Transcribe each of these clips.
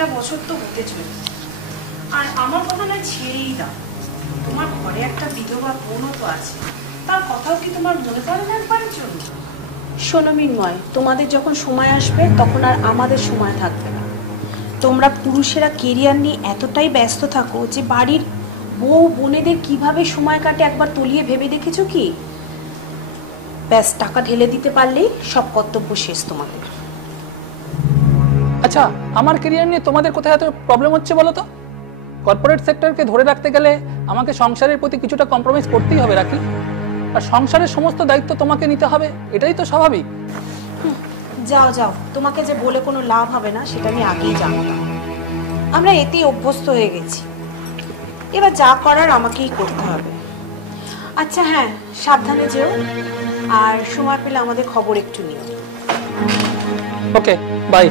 একটা বছর তো হতে চলেছে, আর আমার কথা না ছেড়েই দাও, তোমার ঘরে একটা বিধবা বোনও তো আছে, তার কথাও কি তোমার মনে পড়ে না একবারের জন্য? শোনো মিন্ময়, তোমাদের যখন সময় আসবে তখন আর আমাদের সময় থাকবে না। তোমরা পুরুষেরা কেরিয়ার নিয়ে এতটাই ব্যস্ত থাকো যে বাড়ির বউ বোনেদের কিভাবে সময় কাটে একবার তলিয়ে ভেবে দেখেছো কি? ব্যাস টাকা ঢেলে দিতে পারলেই সব কর্তব্য শেষ তোমাদের। আচ্ছা, আমার কেরিয়ার নিয়ে তোমাদের কোথায় এত প্রবলেম হচ্ছে বলো তো? কর্পোরেট সেক্টরকে ধরে রাখতে গেলে আমাকে সংসারের প্রতি কিছুটা কম্প্রোমাইজ করতেই হবে রাখি, আর সংসারের সমস্ত দায়িত্ব তোমাকে নিতে হবে, এটাই তো স্বাভাবিক। যাও যাও, তোমাকে যে বলে কোনো লাভ হবে না সেটা আমি আগেই জানতাম। আমরা এতেই অভ্যস্ত হয়ে গেছি, এবার যা করার আমাকেই করতে হবে। আচ্ছা হ্যাঁ, সাবধানে যেও, আর সময় পেলে আমাদের খবর একটু নিও। ওকে, বাই।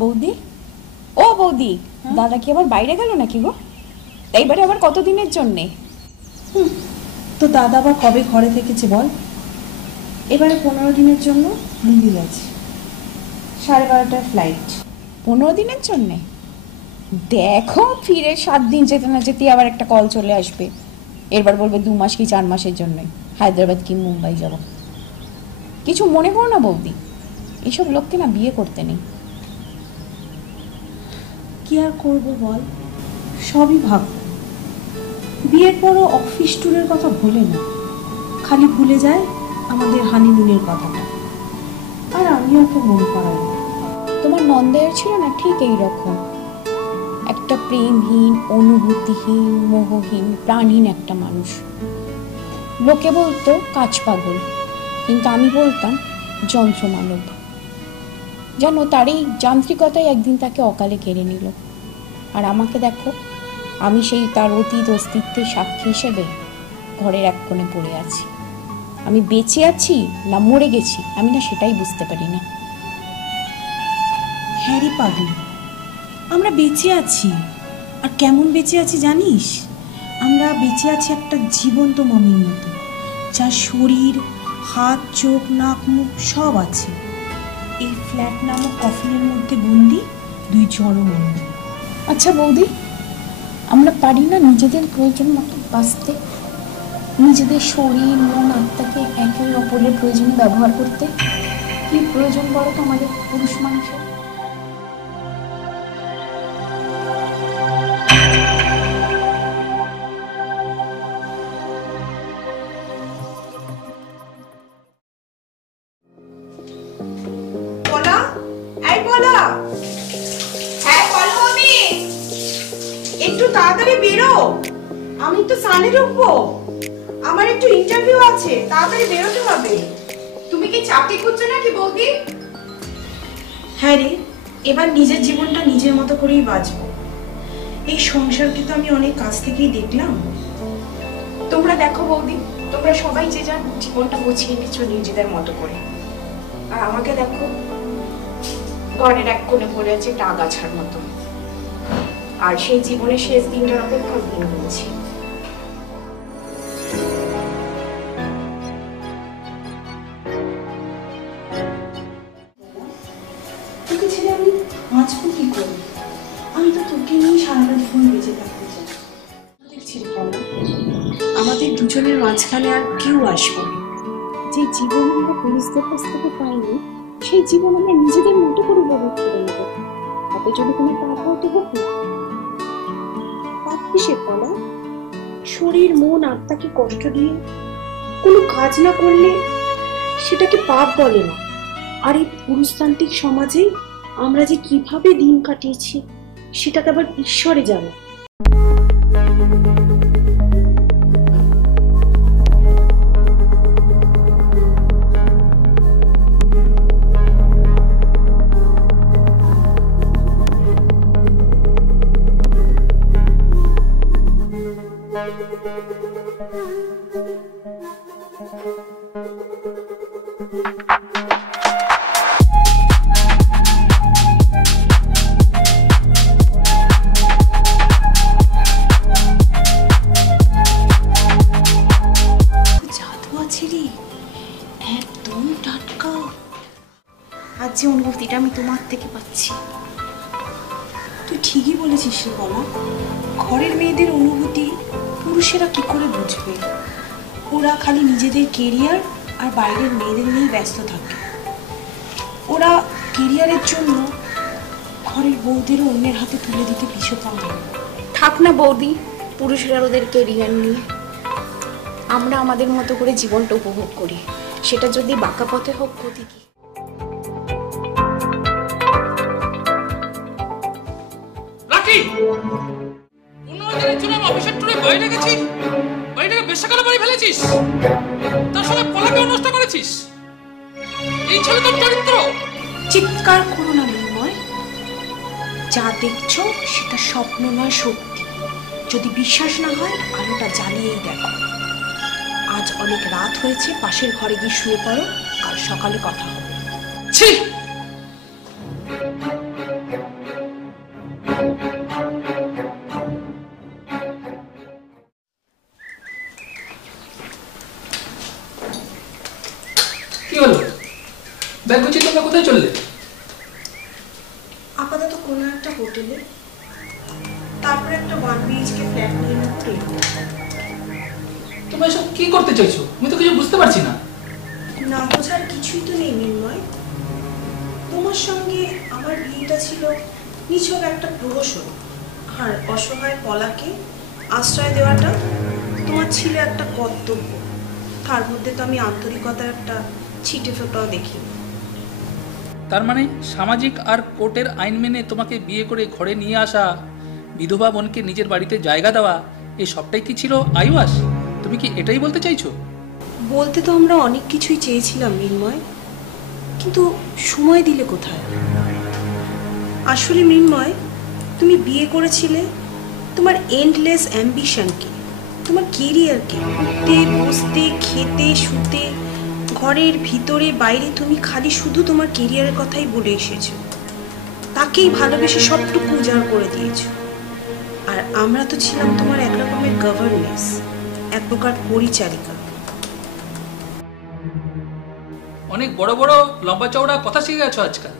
বৌদি, ও বৌদি, দাদা কি আবার বাইরে গেল নাকি গো? এইবারে আবার কতদিনের জন্যে? তো দাদা বা কবে ঘরে থেকেছে বল? এবারে 15 দিনের জন্য দিল্লি গেছে, 12:30টার ফ্লাইট। 15 দিনের জন্যে? দেখো ফিরে 7 দিন যেতে না যেতে আবার একটা কল চলে আসবে, এরবার বলবে 2 মাস কি 4 মাসের জন্য হায়দ্রাবাদ কি মুম্বাই যাব। কিছু মনে করো না বৌদি, এইসব লোককে না বিয়ে করতে নেই। কি আর করবো বল, সবই ভাব। বিয়ের পরও অফিস ট্যুরের কথা ভুলে না, খালি ভুলে যায় আমাদের হানিমুনের কথাটা, আর আমিও ওকে মন করাই। তোমার নন্দের ছিল না ঠিক এই রকম একটা প্রেমহীন, অনুভূতিহীন, মোহহীন, প্রাণহীন একটা মানুষ। লোকে বলতো কাজ পাগল, কিন্তু আমি বলতাম যন্ত্রমানব। জানো, তার এই যান্ত্রিকতাই একদিন তাকে অকালে কেড়ে নিল। আর আমাকে দেখো, আমি সেই তার অতীত অস্তিত্বের সাক্ষী হিসেবে ঘরের এক কোণে পড়ে আছি। আমি বেঁচে আছি না মরে গেছি আমি না সেটাই বুঝতে পারি না। হ্যাঁ রে পাগলি, আমরা বেঁচে আছি, আর কেমন বেঁচে আছি জানিস? আমরা বেঁচে আছি একটা জীবন্ত মমির মতো, যার শরীর, হাত, চোখ, নাক, মুখ সব আছে। এই ফ্ল্যাট নামক কফিনের মধ্যে বন্দি 2 জড় মন। আচ্ছা বৌদি, আমরা পারি না নিজেদের প্রয়োজন মতো বাঁচতে, নিজেদের শরীর, মন, আত্মাকে একে অপরের প্রয়োজনে ব্যবহার করতে? কি প্রয়োজন বলো তো আমাদের পুরুষ মানুষের? একটু তাড়াতাড়ি বেরো, আমি তো সানে ঢুকবো, আমার একটু ইন্টারভিউ আছে, তাড়াতাড়ি বেরোতে হবে। তুমি কি চাকরি করছো নাকি বৌদি? হ্যাঁ রে, এবার নিজের জীবনটা নিজের মতো করেই বাঁচবো। এই সংসারকে তো আমি অনেক কাছ থেকেই দেখলাম। তোমরা দেখো বৌদি, তোমরা সবাই যে যার জীবনটা গুছিয়ে নিচ্ছ নিজেদের মতো করে, আর আমাকে দেখো ঘরের এক কোণে পড়ে আছে একটা আগাছার মতো, আর সেই জীবনের শেষ দিনটার অপেক্ষা দিন গুনছি। তোকে ছেড়ে আমি বাঁচবো কি করে? আমি তো তোকে নিয়ে সারাটা জীবন বেঁচে থাকতে চাই। দেখছি আমাদের দুজনের মাঝখানে আর কেউ আসবে না। যে জীবন আমরা পুরুষদের কাছ থেকে পাইনি, সেই জীবন আমরা নিজেদের মতো করে উপভোগ করে নেব। তাতে যদি কোনো পাপ হয় তো হোক না। পাপ কিসের বলো? শরীর, মন, আত্মাকে কষ্ট দিয়ে কোনো কাজ না করলে সেটাকে পাপ বলে না। আর এই পুরুষতান্ত্রিক সমাজে আমরা যে কিভাবে দিন কাটিয়েছি সেটাকে আবার ঈশ্বরে জানে। একদম টাটকা। আজ যে অনুভূতিটা আমি তোমার থেকে পাচ্ছি। তুই ঠিকই বলেছিস রে বলা। ঘরের মেয়েদের অনুভূতি পুরুষেরা কি করে বুঝবে? ওরা খালি নিজেদের কেরিয়ার আর বাইরের মেয়েদের নিয়েই ব্যস্ত থাকে। ওরা কেরিয়ারের জন্য ঘরের বউদেরও অন্যের হাতে তুলে দিতে পিছপা হয়। থাক না বৌদি পুরুষরা ওদের কেরিয়ার নিয়ে, আমরা আমাদের মতো করে জীবনটা উপভোগ করি। সেটা যদি বাঁকা পথে হোক, ক্ষতি কি? রাখি 15 দিনের জন্য আমি অফিসের টুরে বাইরে গেছি, বাড়িটাকে বেশাকালে বাড়ি ফেলেছিস, তার সঙ্গে পলাকেও নষ্ট করেছিস। এই ছেলে তোর চরিত্র। চিৎকার করো না মৃন্ময়। যা দেখছো সেটা স্বপ্ন নয়, সত্যি। যদি বিশ্বাস না হয় আলোটা জ্বালিয়েই দেখো। আজ অনেক রাত হয়েছে, পাশের ঘরে গিয়ে শুয়ে পড়ো, কাল সকালে কথা হবে। ছি, কি হলো? ব্যাগ গুছিয়ে তোমরা কোথায় চললে? আপাতত কোনো একটা হোটেলে, তারপরে একটা 1 BHK ফ্ল্যাট নিয়ে নেবো। তোমরা এসব কি করতে চাইছো? আমি তো কিছু বুঝতে পারছি না। না বোঝার কিছুই তো নেই মৃন্ময়। তোমার সঙ্গে আমার বিয়েটা ছিল নিছক একটা প্রহসন, আর অসহায় পলাকে আশ্রয় দেওয়াটা তোমার ছিল একটা কর্তব্য। তার মধ্যে তো আমি আন্তরিকতার একটা ছিটে ফোটাও দেখি। তার মানে সামাজিক আর কোর্টের আইন মেনে তোমাকে বিয়ে করে ঘরে নিয়ে আসা, বিধবা বোনকে নিজের বাড়িতে জায়গা দেওয়া, এই সবটাই কি ছিল আইওয়াস? তুমি কি এটাই বলতে চাইছো? বলতে তো আমরা অনেক কিছুই চেয়েছিলাম মৃন্ময়, কিন্তু সময় দিলে কোথায়? আসলে মৃন্ময়, তুমি বিয়ে করেছিলে তোমার এন্ডলেস অ্যাম্বিশনকে, তোমার কেরিয়ারকে। উঠতে বসতে খেতে শুতে ঘরের ভিতরে বাইরে তুমি খালি শুধু তোমার কেরিয়ারের কথাই বলে এসেছো। তাকেই ভালোবেসে সবটুকু উজাড় করে দিয়েছো। আর আমরা তো ছিলাম তোমার এক রকমের গভর্নেন্স, এক প্রকার পরিচারিকা। অনেক বড় বড় লম্বা চওড়া কথা শিখে গেছো আজকাল।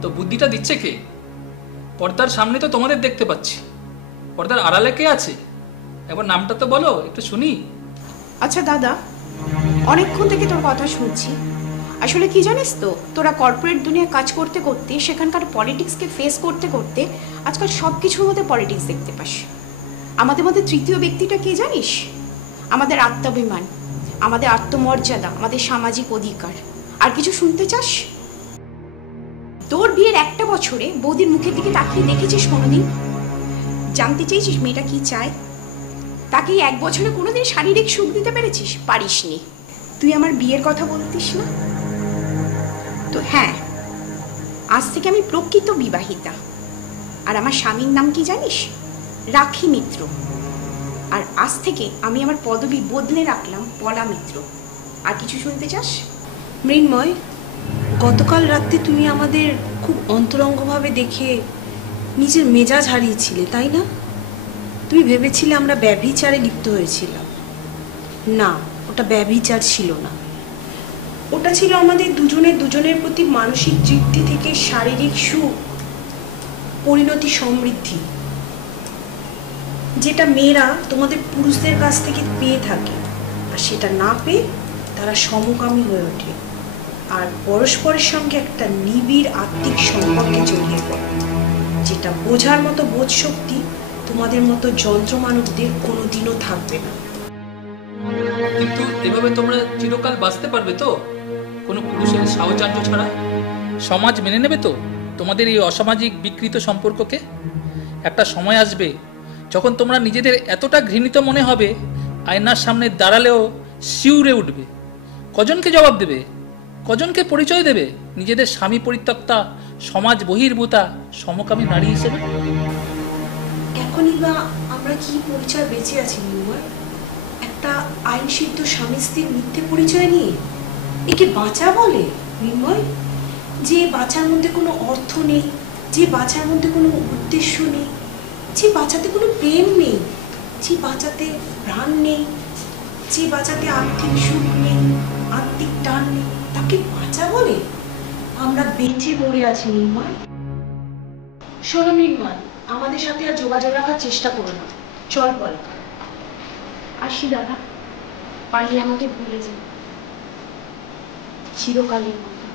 তো বুদ্ধিটা দিচ্ছে কে? পর্দার সামনে তো তোমাদের দেখতে পাচ্ছি, পর্দার আড়ালে কে আছে? একবার নামটা তো বলো, একটু শুনি। আচ্ছা দাদা, অনেকক্ষণ থেকে তোর কথা শুনছি। আসলে কি জানিস তো, তোরা কর্পোরেট দুনিয়া কাজ করতে করতে, সেখানকার পলিটিক্সকে ফেস করতে করতে আজকাল সব কিছুর মধ্যে পলিটিক্স দেখতে পাস। আমাদের মধ্যে তৃতীয় ব্যক্তিটা কে জানিস? আমাদের আত্মাভিমান, আমাদের আত্মমর্যাদা, আমাদের সামাজিক অধিকার। আর কিছু শুনতে চাস? তোর বিয়ের একটা বছরে বৌদির মুখের দিকে তাকিয়ে দেখেছিস কোনোদিন? জানতে চেয়েছিস মেয়েটা কি চায়? তাকে 1 বছরে কোনোদিন শারীরিক সুখ দিতে পেরেছিস? পারিসনি। তুই আমার বিয়ের কথা বলতিস না তো? হ্যাঁ, আজ থেকে আমি প্রকৃত বিবাহিতা। আর আমার স্বামীর নাম কি জানিস? রাখি মিত্র। আর আজ থেকে আমি আমার পদবি বদলে রাখলাম পলা মিত্র। আর কিছু শুনতে চাস? মৃন্ময়, গতকাল রাতে তুমি আমাদের খুব অন্তরঙ্গভাবে দেখে নিজের মেজাজ হারিয়েছিলে, তাই না? তুমি ভেবেছিলে আমরা ব্যভিচারে লিপ্ত হয়েছিলাম। না, ওটা ব্যভিচার ছিল না। ওটা ছিল আমাদের দুজনের প্রতি মানসিক তৃপ্তি থেকে শারীরিক সুখ, পরিণতি, সমৃদ্ধি, যেটা মেয়েরা তোমাদের পুরুষদের কাছ থেকে পেয়ে থাকে। আর সেটা না পেয়ে তারা সমকামী হয়ে ওঠে আর পরস্পরের সঙ্গে একটা নিবিড় আত্মিক সম্পর্কে জড়িয়ে পড়ে, যেটা বোঝার মতো বোধ শক্তি তোমাদের মতো যন্ত্রমানবদের কোনোদিনও থাকবে না। কিন্তু এভাবে তোমরা চিরকাল বাঁচতে পারবে তো, কোনো পুরুষের সাহচর্য ছাড়া? সমাজ মেনে নেবে তো তোমাদের এই অসামাজিক বিকৃত সম্পর্ককে? একটা সময় আসবে যখন তোমরা নিজেদের এতটা ঘৃণিত মনে হবে, আয়নার সামনে দাঁড়ালেও শিউরে উঠবে। কজনকে জবাব দেবে? কজনকে পরিচয় দেবে নিজেদের স্বামী পরিত্যক্তা, সমাজ বহির্ভূতা, সমকামী নারী হিসেবে? এখনই বা আমরা কি পরিচয় বেঁচে আছি মৃন্ময়? একটা আইন সিদ্ধ স্বামী স্ত্রীর মিথ্যে পরিচয় নিয়ে একে বাঁচা বলে মৃন্ময়? যে বাঁচার মধ্যে কোনো অর্থ নেই, যে বাঁচার মধ্যে কোনো উদ্দেশ্য নেই, যে বাঁচাতে কোনো প্রেম নেই, যে বাঁচাতে প্রাণ নেই, যে বাঁচাতে আর্থিক সুখ নেই, আত্মিক আমরা বেঁচে পড়ে আছি নির্ময়। শোনো নির্ময়, আমাদের সাথে আর যোগাযোগ রাখার চেষ্টা করো না, চল বল। আসি দাদা, পারলে আমাকে ভুলে যান চিরকালের মতো।